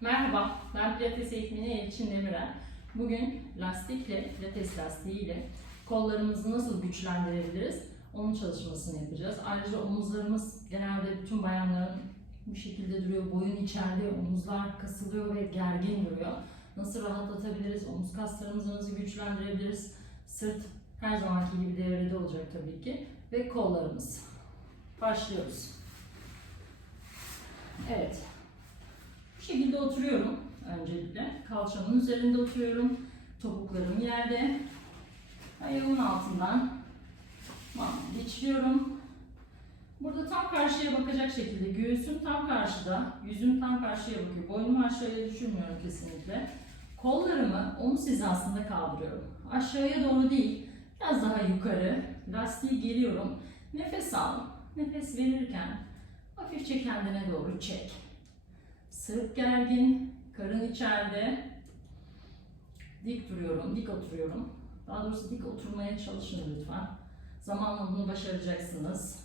Merhaba, ben Pilates eğitmeni Elçin Demirel. Bugün lastikle, pilates lastiğiyle kollarımızı nasıl güçlendirebiliriz onun çalışmasını yapacağız. Ayrıca omuzlarımız genelde bütün bayanların bu şekilde duruyor. Boyun içeride, omuzlar kasılıyor ve gergin duruyor. Nasıl rahatlatabiliriz? Omuz kaslarımızı nasıl güçlendirebiliriz? Sırt her zamanki gibi devrede olacak tabii ki. Ve kollarımız. Başlıyoruz. Evet. Bu şekilde oturuyorum öncelikle. Kalçamın üzerinde oturuyorum. Topuklarım yerde. Ayağımın altından geçiriyorum. Burada tam karşıya bakacak şekilde göğsüm tam karşıda, yüzüm tam karşıya bakıyor. Boynumu aşağıya düşürmüyorum kesinlikle. Kollarımı omuz hizasında kaldırıyorum. Aşağıya doğru değil, biraz daha yukarı. Lastiği geriyorum. Nefes al. Nefes verirken hafifçe kendine doğru çek. Sırt gergin, karın içeride. Dik duruyorum, dik oturuyorum. Daha doğrusu dik oturmaya çalışın lütfen. Zamanla bunu başaracaksınız.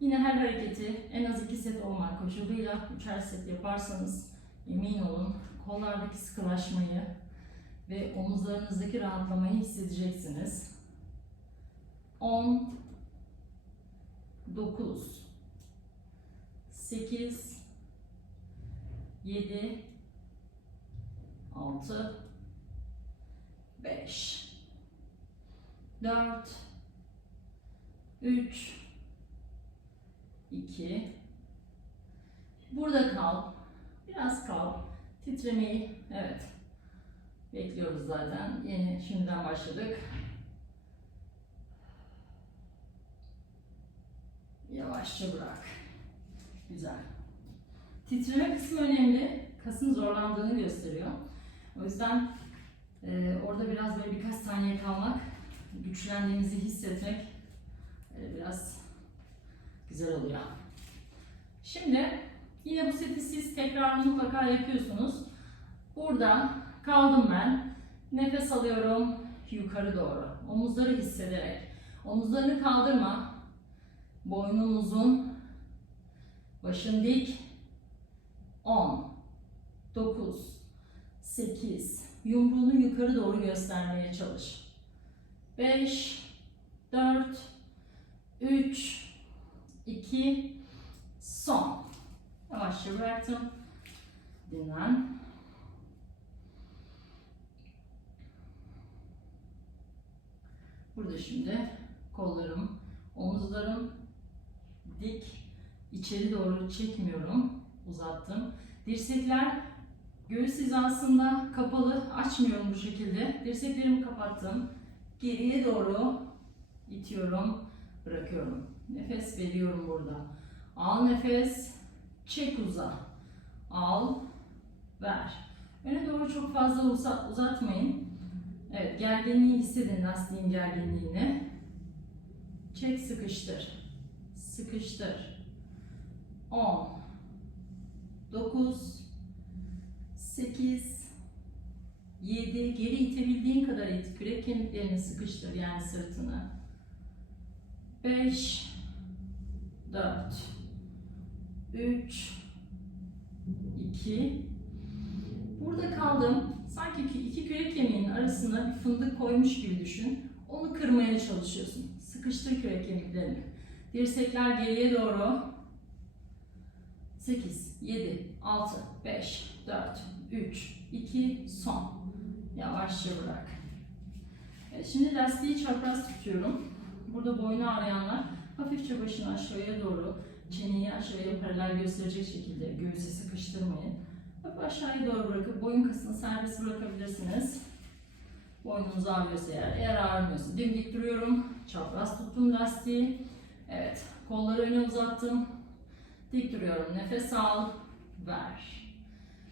Yine her hareketi en az 2 set olmak koşuluyla 3'er set yaparsanız emin olun kollardaki sıkılaşmayı ve omuzlarınızdaki rahatlamayı hissedeceksiniz. 10 9 8 7 6 5 4 3 2 Burada kal. Biraz kal. Titremeyi evet. Bekliyoruz zaten. Yeni şimdiden başladık. Yavaşça bırak. Güzel. Titreme kısmı önemli. Kasın zorlandığını gösteriyor. O yüzden e, orada biraz böyle birkaç saniye kalmak, güçlendiğimizi hissetmek e, biraz güzel oluyor. Şimdi yine bu seti siz tekrarını mutlaka yapıyorsunuz. Burada kaldım ben. Nefes alıyorum yukarı doğru. Omuzları hissederek. Omuzlarını kaldırma. Boynun uzun. Başın dik. 10 9 8 Yumruğunu yukarı doğru göstermeye çalış. 5 4 3 2 son. Yavaşça bıraktım. Dinlen. Burada şimdi kollarım, omuzlarım dik, içeri doğru çekmiyorum, uzattım. Dirsekler göğüs hizasında kapalı, açmıyorum bu şekilde. Dirseklerimi kapattım. Geriye doğru itiyorum, bırakıyorum. Nefes veriyorum burada. Al nefes, çek uza. Al, ver. Öne doğru çok fazla uzat, uzatmayın. Evet, gerginliği hissedin lastiğin gerginliğini. Çek, sıkıştır. Sıkıştır. 10 9 8 7 Geri itebildiğin kadar it. Kürek kemiklerini sıkıştır yani sırtını. 5 4 3 2 Burada kaldım. Sanki iki, kürek kemiğinin arasına bir fındık koymuş gibi düşün. Onu kırmaya çalışıyorsun. Sıkıştır kürek kemiklerini. Dirsekler geriye doğru. 8, 7, 6, 5, 4, 3, 2, son. Yavaşça bırak. Evet, şimdi lastiği çapraz tutuyorum. Burada boynu ağrıyanlar hafifçe başını aşağıya doğru, çeneyi aşağıya paralel gösterecek şekilde göğüse sıkıştırmayın. Hafif aşağıya doğru bırakıp boyun kasını serbest bırakabilirsiniz. Boynunuz ağrıyorsa eğer, eğer ağrımıyorsa dimdik duruyorum. Çapraz tuttum lastiği. Evet, kolları öne uzattım. Dik duruyorum. Nefes al, ver.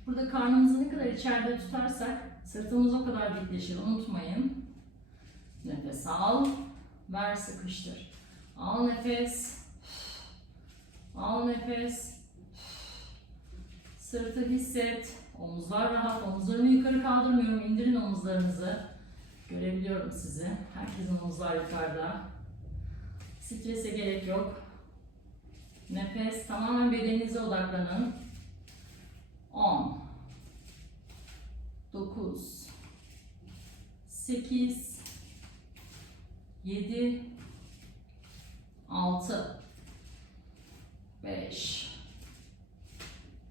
Burada karnımızı ne kadar içeride tutarsak sırtımız o kadar dikleşir. Unutmayın. Nefes al, ver sıkıştır. Al nefes. Al nefes. Sırtı hisset. Omuzlar rahat. Omuzlarımı yukarı kaldırmıyorum. İndirin omuzlarınızı. Görebiliyorum sizi. Herkesin omuzlar yukarıda. Strese gerek yok. Nefes tamamen bedeninize odaklanın. 10 9 8 7 6 5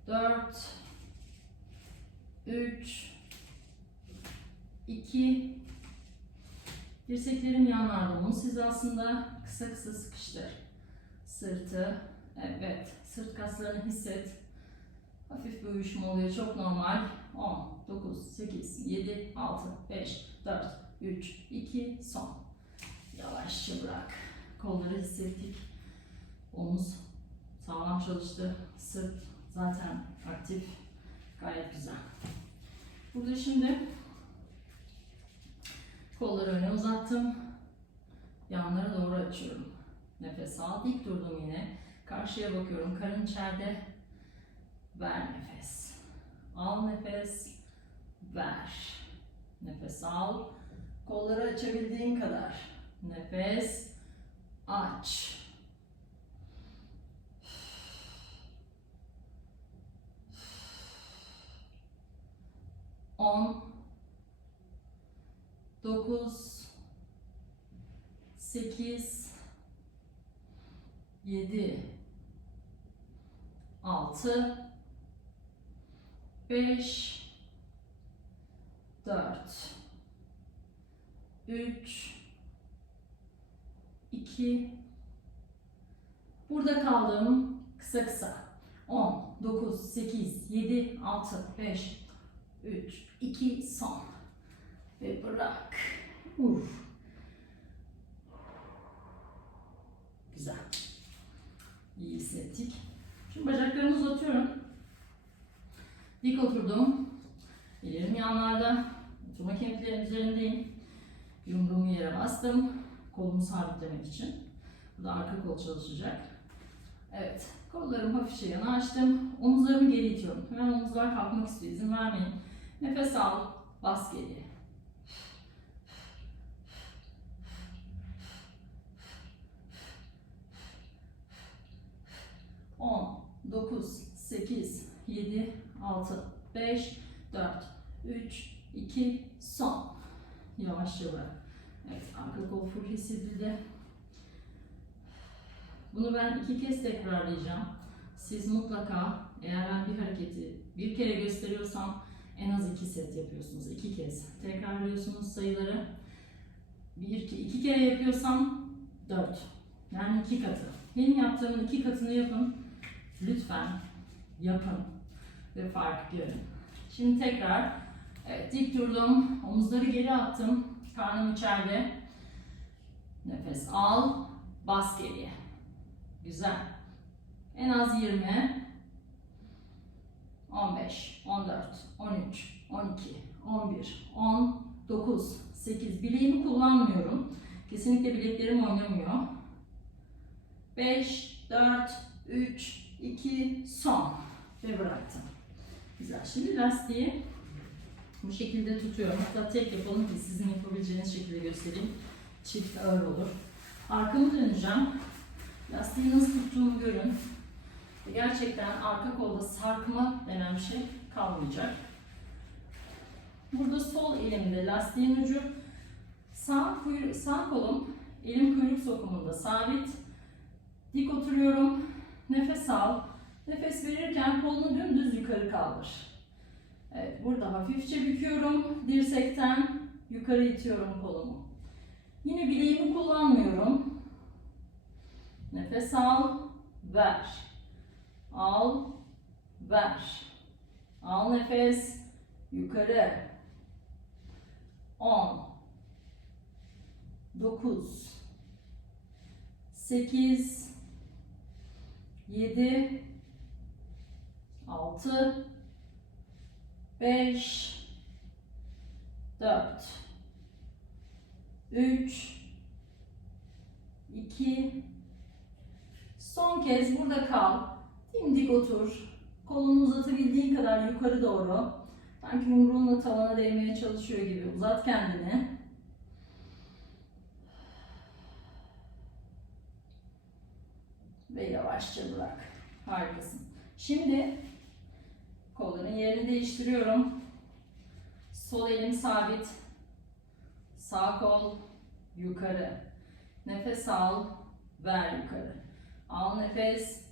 4 3 2 Dirseklerim yanlarda. Bunu siz aslında kısa kısa sıkıştır. Sırtı, evet, sırt kaslarını hisset. Hafif bir uyuşma oluyor, çok normal. 10, 9, 8, 7, 6, 5, 4, 3, 2, son. Yavaşça bırak. Kolları hissettik. Omuz sağlam çalıştı. Sırt zaten aktif. Gayet güzel. Burada şimdi kolları öne uzattım. Yanlara doğru açıyorum. Nefes al. Dik durdum yine. Karşıya bakıyorum. Karın içeride. Ver nefes. Al nefes. Ver. Nefes al. Kolları açabildiğin kadar. Nefes. Aç. On. Dokuz. Sekiz. Yedi. Altı. Beş. Dört. Üç. iki. Burada kaldım kısa kısa. 10, 9, 8, 7, 6, 5, 3, 2, son. Ve bırak. Uf. Güzel. İyi hissettik. Bacaklarımı uzatıyorum. Dik oturdum. Ellerim yanlarda. Oturma kemiklerim üzerindeyim. Yumruğumu yere bastım. Kolumu sabitlemek için. Burada arka kol çalışacak. Evet. Kollarımı hafifçe yana açtım. Omuzlarımı geri itiyorum. Hemen omuzlar kalkmak istiyor. İzin vermeyin. Nefes al. Bas geriye. On, dokuz, sekiz, yedi, altı, beş, dört, üç, iki, son. Yavaşça bırak. Evet, arka kol full hissedildi. Bunu ben iki kez tekrarlayacağım. Siz mutlaka eğer ben bir hareketi bir kere gösteriyorsam en az iki set yapıyorsunuz. iki kez tekrarlıyorsunuz sayıları. Bir, iki, iki kere yapıyorsam dört. Yani iki katı. Benim yaptığımın iki katını yapın. Lütfen yapın. Ve fark görün. Şimdi tekrar evet, dik durdum. Omuzları geri attım. Karnım içeride. Nefes al. Bas geriye. Güzel. En az 20, 15, 14, 13, 12, 11, 10, 9, 8. Bileğimi kullanmıyorum. Kesinlikle bileklerim oynamıyor. 5, 4, 3, 2, son. Ve bıraktım. Güzel. Şimdi lastiği bu şekilde tutuyorum. Hatta tek yapalım ki sizin yapabileceğiniz şekilde göstereyim. Çift ağır olur. Arkamı döneceğim. Lastiği nasıl tuttuğumu görün. Gerçekten arka kolda sarkma denen bir şey kalmayacak. Burada sol elimde lastiğin ucu, sağ, sağ kolum elim kuyruk sokumunda sabit. Dik oturuyorum. Nefes al. Nefes verirken kolunu dümdüz yukarı kaldır. Evet, burada hafifçe büküyorum. Dirsekten yukarı itiyorum kolumu. Yine bileğimi kullanmıyorum. Nefes al, ver. Al, ver. Al nefes, yukarı. 10 9 8 7 6 5 4 3 2 Son kez burada kal. Dimdik otur. Kolunu uzatabildiğin kadar yukarı doğru. Sanki yumruğunla tavana değmeye çalışıyor gibi. Uzat kendini. Ve yavaşça bırak. Harikasın. Şimdi kolların yerini değiştiriyorum. Sol elim sabit. Sağ kol yukarı. Nefes al, ver yukarı. Al nefes.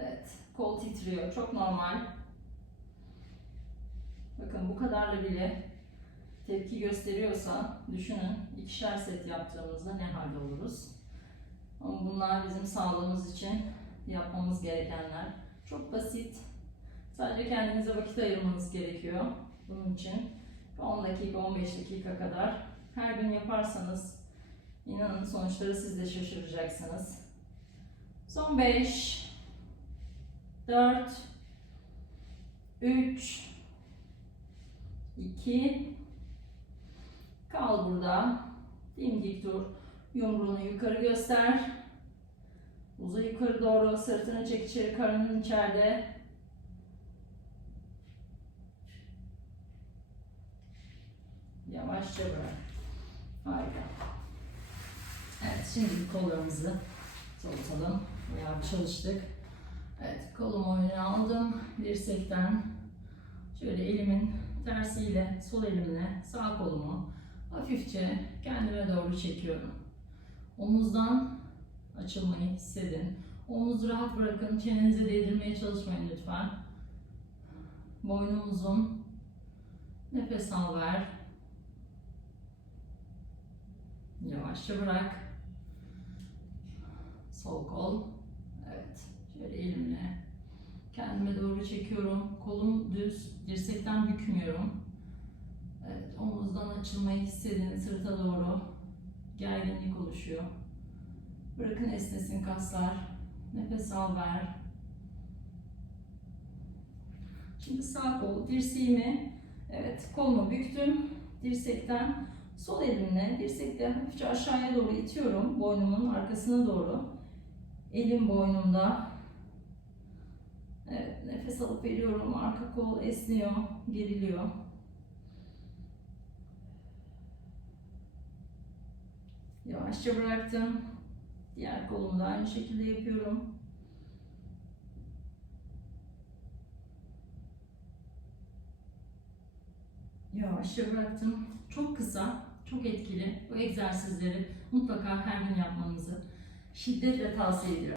Evet, kol titriyor. Çok normal. Bakın bu kadarla bile tepki gösteriyorsa düşünün ikişer set yaptığımızda ne halde oluruz. Ama bunlar bizim sağlığımız için yapmamız gerekenler. Çok basit. Sadece kendinize vakit ayırmanız gerekiyor bunun için. 10 dakika, 15 dakika kadar her gün yaparsanız inanın sonuçları siz de şaşıracaksınız. Son 5 4 3 2 Kal burada. Dimdik dur. Yumruğunu yukarı göster. Uza yukarı doğru. Sırtını çek içeri. Karnın içeride. Yavaşça bırak. Harika. Evet şimdi kollarımızı soğutalım. Bayağı çalıştık. Evet kolumu öne aldım. Dirsekten şöyle elimin tersiyle sol elimle sağ kolumu hafifçe kendime doğru çekiyorum. Omuzdan açılmayı hissedin. Omuzu rahat bırakın. Çenenize değdirmeye çalışmayın lütfen. Boynum uzun. Nefes al ver. Yavaşça bırak. Sol kol. Evet. Şöyle elimle kendime doğru çekiyorum. Kolum düz. Dirsekten bükmüyorum. Evet. Omuzdan açılmayı hissedin. Sırta doğru. Gerginlik oluşuyor. Bırakın esnesin kaslar. Nefes al ver. Şimdi sağ kol dirseğimi evet kolumu büktüm. Dirsekten sol elimle dirsekte hafifçe aşağıya doğru itiyorum. Boynumun arkasına doğru. Elim boynumda. Evet nefes alıp veriyorum. Arka kol esniyor, geriliyor. Yavaşça bıraktım. Diğer kolumu da aynı şekilde yapıyorum. Yavaşça bıraktım. Çok kısa, çok etkili. Bu egzersizleri mutlaka her gün yapmanızı şiddetle tavsiye ediyorum.